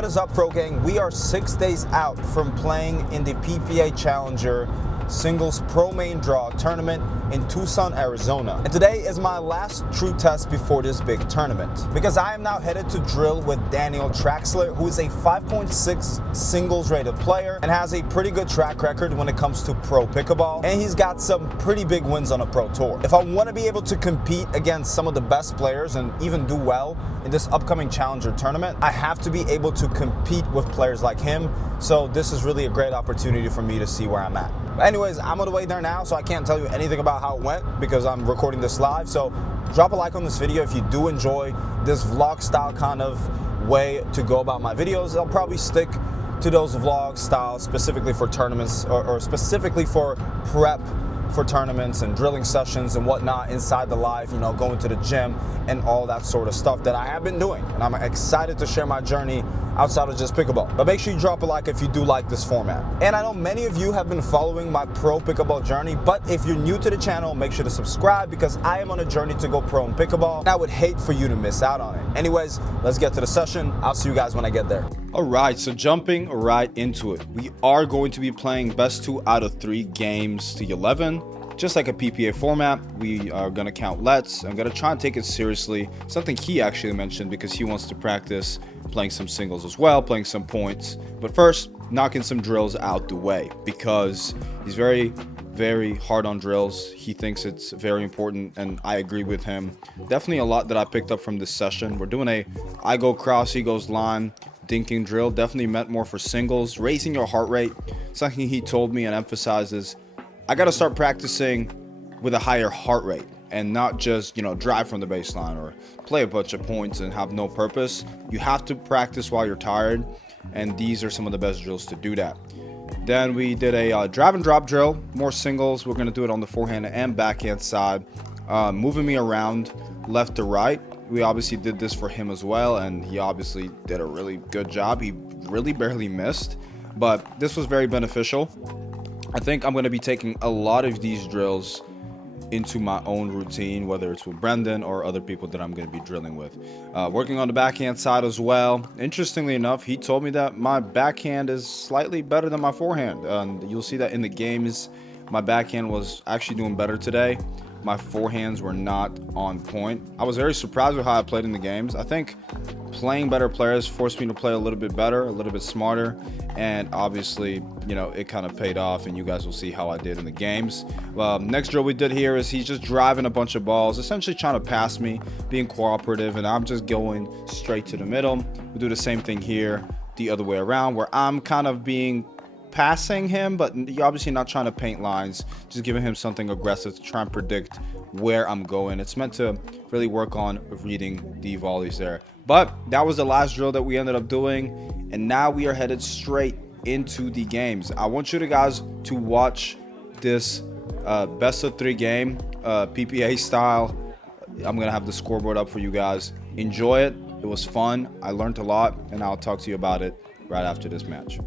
What is up, Pro Gang? We are 6 days out from playing in the PPA Challenger Singles Pro Main Draw tournament in Tucson, Arizona. And today is my last true test before this big tournament, because I am now headed to drill with Daniel Traxler, who is a 5.6 singles rated player and has a pretty good track record when it comes to pro pickleball, and he's got some pretty big wins on a pro tour. If I want to be able to compete against some of the best players and even do well in this upcoming Challenger tournament, I have to be able to compete with players like him. So this is really a great opportunity for me to see where I'm at. But anyways, I'm on the way there now, so I can't tell you anything about how it went because I'm recording this live. So drop a like on this video if you do enjoy this vlog style kind of way to go about my videos. I'll probably stick to those vlog styles specifically for tournaments or specifically for prep for tournaments and drilling sessions and whatnot inside the live, you know, going to the gym and all that sort of stuff that I have been doing. And I'm excited to share my journey outside of just pickleball. But make sure you drop a like if you do like this format. And I know many of you have been following my pro pickleball journey, but if you're new to the channel, make sure to subscribe because I am on a journey to go pro in pickleball. And I would hate for you to miss out on it. Anyways, let's get to the session. I'll see you guys when I get there. All right, so jumping right into it. We are going to be playing best 2 out of 3 games to 11. Just like a PPA format, we are going to count lets. I'm going to try and take it seriously. Something he actually mentioned because he wants to practice playing some singles as well, playing some points. But first, knocking some drills out the way because he's very hard on drills. He thinks it's very important, and I agree with him. Definitely a lot that I picked up from this session. We're doing a I go cross, he goes line, dinking drill. Definitely meant more for singles. Raising your heart rate, something he told me and emphasizes. I got to start practicing with a higher heart rate and not just, you know, drive from the baseline or play a bunch of points and have no purpose. You have to practice while you're tired, and these are some of the best drills to do that. Then we did a drive and drop drill, more singles. We're going to do it on the forehand and backhand side, moving me around left to right. We obviously did this for him as well, and he obviously did a really good job. He really barely missed, but this was very beneficial. I think I'm going to be taking a lot of these drills into my own routine, whether it's with Brendan or other people that I'm going to be drilling with. Working on the backhand side as well. Interestingly enough, he told me that my backhand is slightly better than my forehand. And you'll see that in the games, my backhand was actually doing better today. My forehands were not on point. I was very surprised with how I played in the games. I think playing better players forced me to play a little bit better, a little bit smarter, and obviously, you know, it kind of paid off, and you guys will see how I did in the games. Next drill we did here is he's just driving a bunch of balls, essentially trying to pass me, being cooperative, and I'm just going straight to the middle. We do the same thing here the other way around, where I'm kind of passing him, but you're obviously not trying to paint lines, just giving him something aggressive to try and predict where I'm going. It's meant to really work on reading the volleys there. But that was the last drill that we ended up doing, and now we are headed straight into the games. I want you guys to watch this best of 3 game, PPA style. I'm gonna have the scoreboard up for you guys. Enjoy it. It was fun. I learned a lot, and I'll talk to you about it right after this match.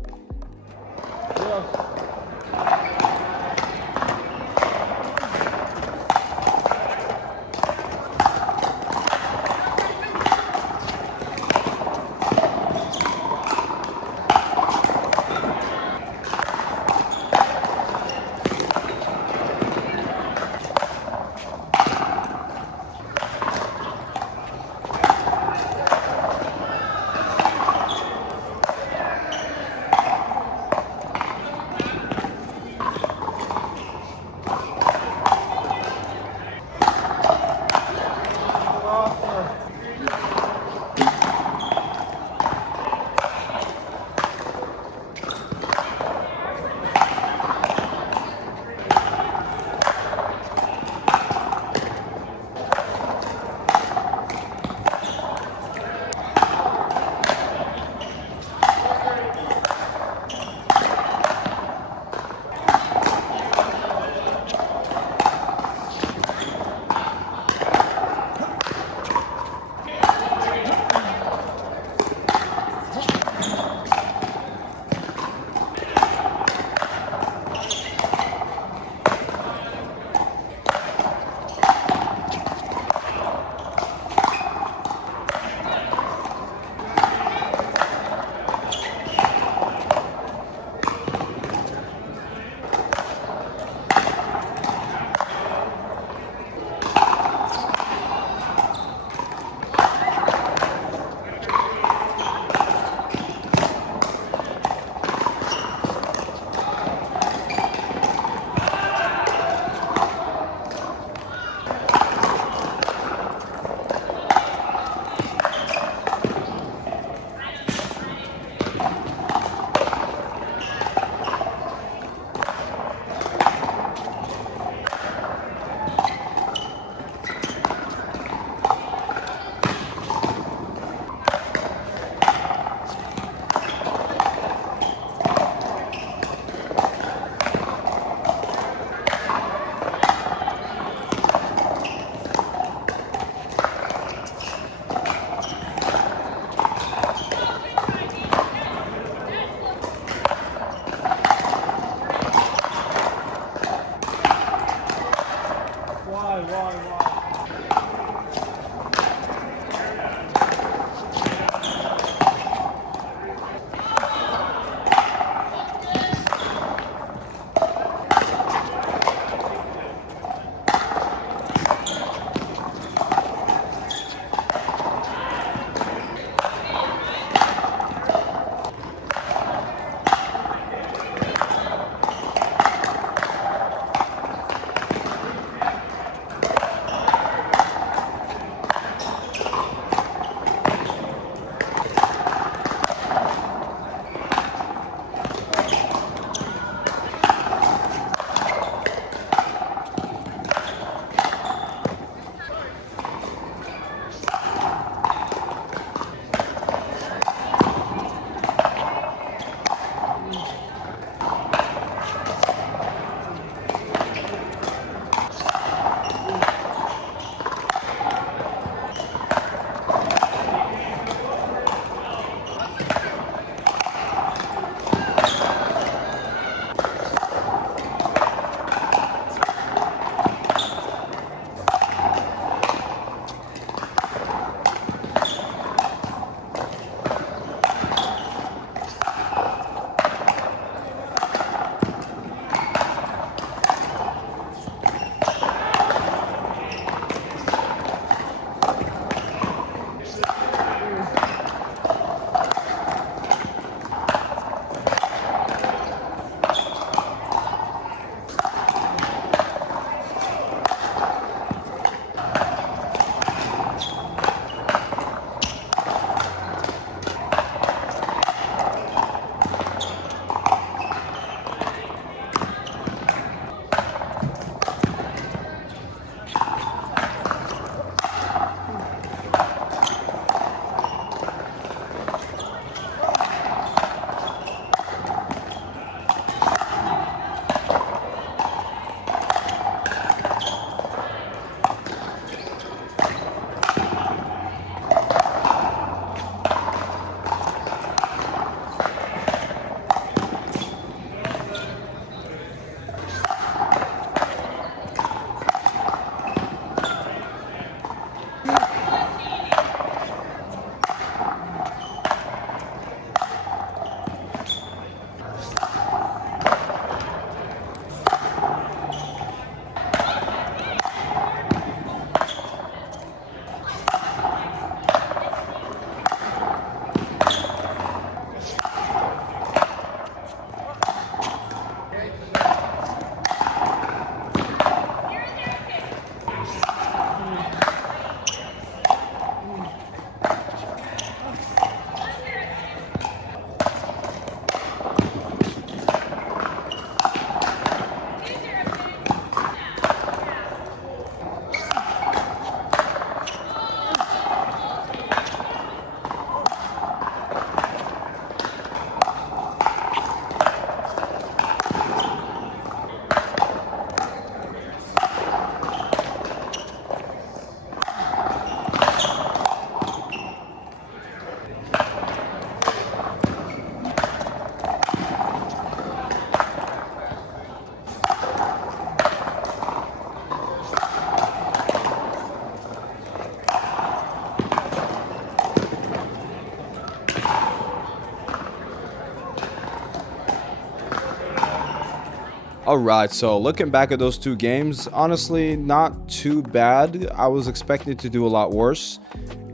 All right, so looking back at those two games, honestly, not too bad. I was expecting to do a lot worse.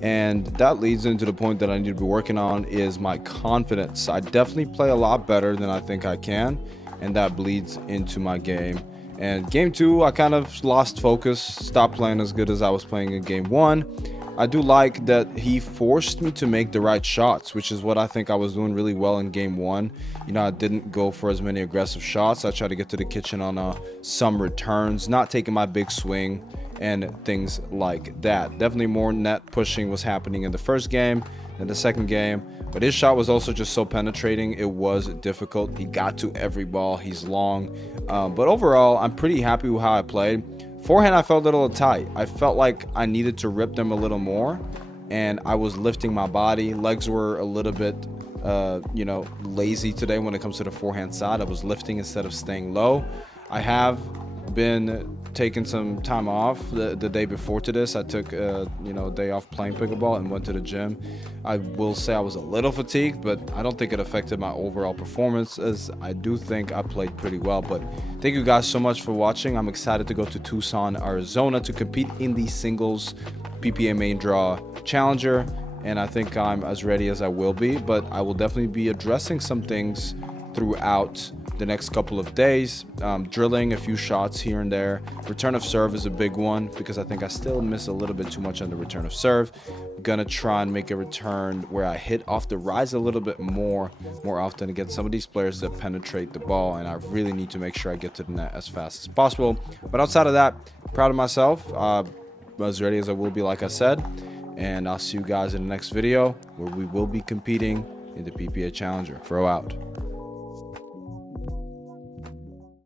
And that leads into the point that I need to be working on is my confidence. I definitely play a lot better than I think I can, and that bleeds into my game. And game two, I kind of lost focus, stopped playing as good as I was playing in game one. I do like that he forced me to make the right shots, which is what I think I was doing really well in game one. You know, I didn't go for as many aggressive shots. I tried to get to the kitchen on some returns, not taking my big swing and things like that. Definitely more net pushing was happening in the first game than the second game, but his shot was also just so penetrating. It was difficult. He got to every ball. He's long, but overall, I'm pretty happy with how I played. Forehand, I felt a little tight. I felt like I needed to rip them a little more, and I was lifting my body. Legs were a little bit, lazy today when it comes to the forehand side. I was lifting instead of staying low. I have been taking some time off the day before to this. I took a day off playing pickleball and went to the gym. I will say I was a little fatigued, but I don't think it affected my overall performance, as I do think I played pretty well. But thank you guys so much for watching. I'm excited to go to Tucson, Arizona to compete in the singles PPA main draw challenger, and I think I'm as ready as I will be, but I will definitely be addressing some things throughout the next couple of days, drilling a few shots here and there. Return of serve is a big one because I think I still miss a little bit too much on the return of serve. I'm gonna try and make a return where I hit off the rise a little bit more often against some of these players that penetrate the ball, and I really need to make sure I get to the net as fast as possible. But outside of that, proud of myself. As ready as I will be, like I said, and I'll see you guys in the next video where we will be competing in the PPA Challenger. Throw out.